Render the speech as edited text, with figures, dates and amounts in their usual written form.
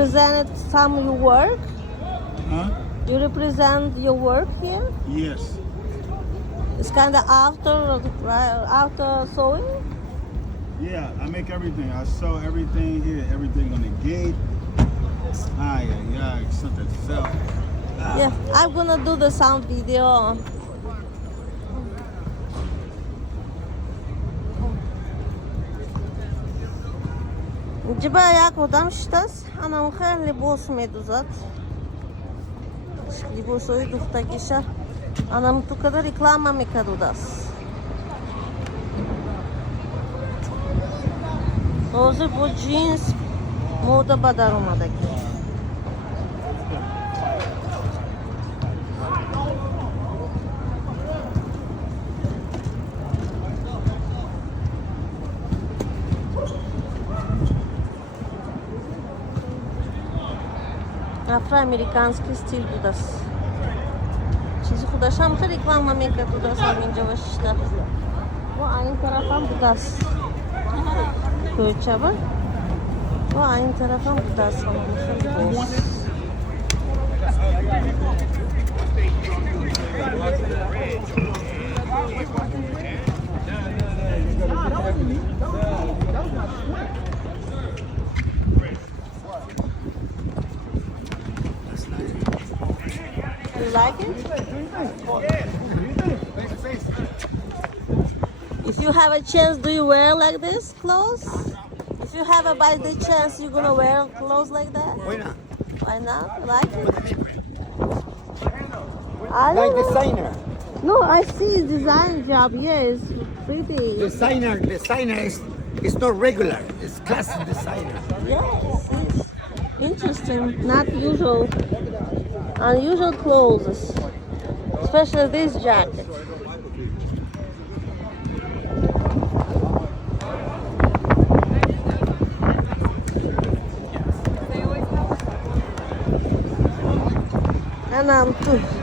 represent some your work? Huh? You represent your work here? Yes. It's kind of after sewing? Yeah, I make everything. I sew everything here, everything on the gate. Something fell. Yeah, I'm gonna do the sound video. جبا jako dam shtas, ana më herë libos me duzat. Libosoj du ta kisha. Ana më tu kada reklama me kadudas. Ose po jeans moda badaruma'daki. Афро Американский стиль будас. چیزی خودش هم خیلی reklama میکرد budas هم اینجا باشیشتر. و این طرف هم budas. کوچه با. و این طرف هم budas هم خیلی. You like it? If you have a chance, do you wear like this clothes? If you have a by the chance, you're gonna wear clothes like that? Why not? Why not? You like it? I Like don't know. designer. No, I see design job. Yeah, it's pretty. Designer is not regular. It's classic designer. Yes, it's interesting. Not usual. Unusual clothes, especially this jacket. And I'm too.